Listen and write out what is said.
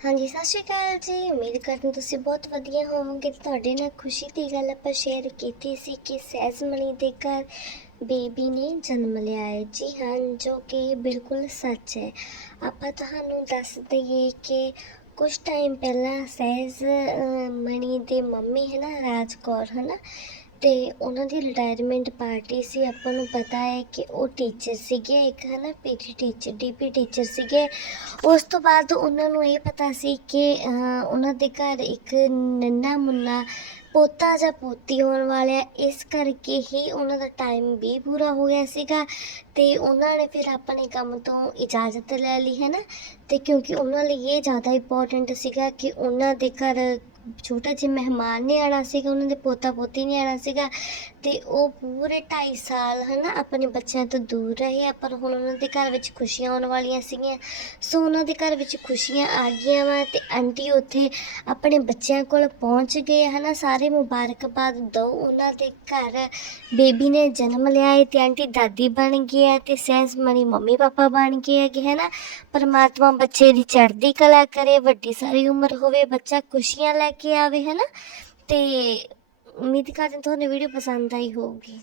ਹਾਂਜੀ, ਸਤਿ ਸ਼੍ਰੀ ਅਕਾਲ ਜੀ। ਉਮੀਦ ਕਰਦੀ ਹਾਂ ਤੁਸੀਂ ਬਹੁਤ ਵਧੀਆ ਹੋਵੋਗੇ। ਤੁਹਾਡੇ ਨਾਲ ਖੁਸ਼ੀ ਦੀ ਗੱਲ ਆਪਾਂ ਸ਼ੇਅਰ ਕੀਤੀ ਸੀ ਕਿ ਸਹਿਜ਼ਮਣੀ ਦੇ ਘਰ ਬੇਬੀ ਨੇ ਜਨਮ ਲਿਆ ਹੈ। ਜੀ ਹਾਂ, ਜੋ ਕਿ ਬਿਲਕੁਲ ਸੱਚ ਹੈ। ਆਪਾਂ ਤੁਹਾਨੂੰ ਦੱਸ ਦਈਏ ਕਿ ਕੁਝ ਟਾਈਮ ਪਹਿਲਾਂ ਸਹਿਜ ਮਣੀ ਦੇ ਮੰਮੀ ਹੈ ਨਾ, ਰਾਜ ਕੌਰ, ਹੈ ਨਾ? ਤੇ ਉਹਨਾਂ ਦੀ ਰਿਟਾਇਰਮੈਂਟ ਪਾਰਟੀ ਸੀ, ਆਪਾਂ ਨੂੰ ਪਤਾ ਹੈ ਕਿ ਉਹ ਟੀਚਰ ਸੀਗੇ, ਇੱਕ ਹੈ ਨਾ ਪੀਟੀ ਟੀਚਰ ਡੀਪੀ ਟੀਚਰ ਸੀਗੇ। ਉਸ ਤੋਂ ਬਾਅਦ ਉਹਨਾਂ ਨੂੰ ਇਹ ਪਤਾ ਸੀ ਕਿ ਉਹਨਾਂ ਦੇ ਘਰ ਇੱਕ ਨੰਨਾ ਮੁੰਨਾ ਪੋਤਾ ਜਾਂ ਪੋਤੀ ਹੋਣ ਵਾਲਿਆ ਇਸ ਕਰਕੇ ਹੀ ਉਹਨਾਂ ਦਾ ਟਾਈਮ ਵੀ ਪੂਰਾ ਹੋ ਗਿਆ ਸੀਗਾ ਤੇ ਉਹਨਾਂ ਨੇ ਫਿਰ ਆਪਣੇ ਕੰਮ ਤੋਂ ਇਜਾਜ਼ਤ ਲੈ ਲਈ, ਹੈ ਨਾ? ਤੇ ਕਿਉਂਕਿ ਉਹਨਾਂ ਲਈ ਇਹ ਜ਼ਿਆਦਾ ਇੰਪੋਰਟੈਂਟ ਸੀਗਾ ਕਿ ਉਹਨਾਂ ਦੇ ਘਰ ਛੋਟਾ ਜਿਹਾ ਮਹਿਮਾਨ ਨਹੀਂ ਆਣਾ ਸੀਗਾ, ਉਹਨਾਂ ਦੇ ਪੋਤਾ ਪੋਤੀ ਨਹੀਂ ਆਣਾ ਸੀਗਾ ਤੇ ਉਹ ਪੂਰੇ 2.5 ਸਾਲ ਹਨਾ ਆਪਣੇ ਬੱਚਿਆਂ ਤੋਂ ਦੂਰ ਰਹੇ ਆ, ਪਰ ਹੁਣ ਉਹਨਾਂ ਦੇ ਘਰ ਵਿੱਚ ਖੁਸ਼ੀਆਂ ਆਉਣ ਵਾਲੀਆਂ ਸੀਗੀਆਂ। ਸੋ ਉਹਨਾਂ ਦੇ ਘਰ ਵਿੱਚ ਖੁਸ਼ੀਆਂ ਆ ਗਈਆਂ ਵਾ ਤੇ ਆਂਟੀ ਉੱਥੇ ਆਪਣੇ ਬੱਚਿਆਂ ਕੋਲ ਪਹੁੰਚ ਗਏ ਹਨਾ, ਸਾਰੇ ਮੁਬਾਰਕਬਾਦ ਦੋ ਉਹਨਾਂ ਦੇ ਘਰ। ਬੇਬੀ ਨੇ ਜਨਮ ਲਿਆ ਹੈ ਤੇ ਆਂਟੀ ਦਾਦੀ ਬਣ ਗਈ ਹੈ ਤੇ ਸਹਿਜ ਮਣੀ ਮੰਮੀ ਪਾਪਾ ਬਣ ਗਏ ਹੈਗੇ ਹੈ ਨਾ ਪਰਮਾਤਮਾ ਬੱਚੇ ਦੀ ਚੜ੍ਹਦੀ ਕਲਾ ਕਰੇ, ਵੱਡੀ ਸਾਰੀ ਉਮਰ ਹੋਵੇ, ਬੱਚਾ ਖੁਸ਼ੀਆਂ ਲੈ ਕੇ ਆਵੇ ਹੈ ਨਾ ਤੇ ਉਮੀਦ ਕਰਦੇ ਹਾਂ ਤੁਹਾਨੂੰ ਵੀਡੀਓ ਪਸੰਦ ਆਈ ਹੋਊਗੀ।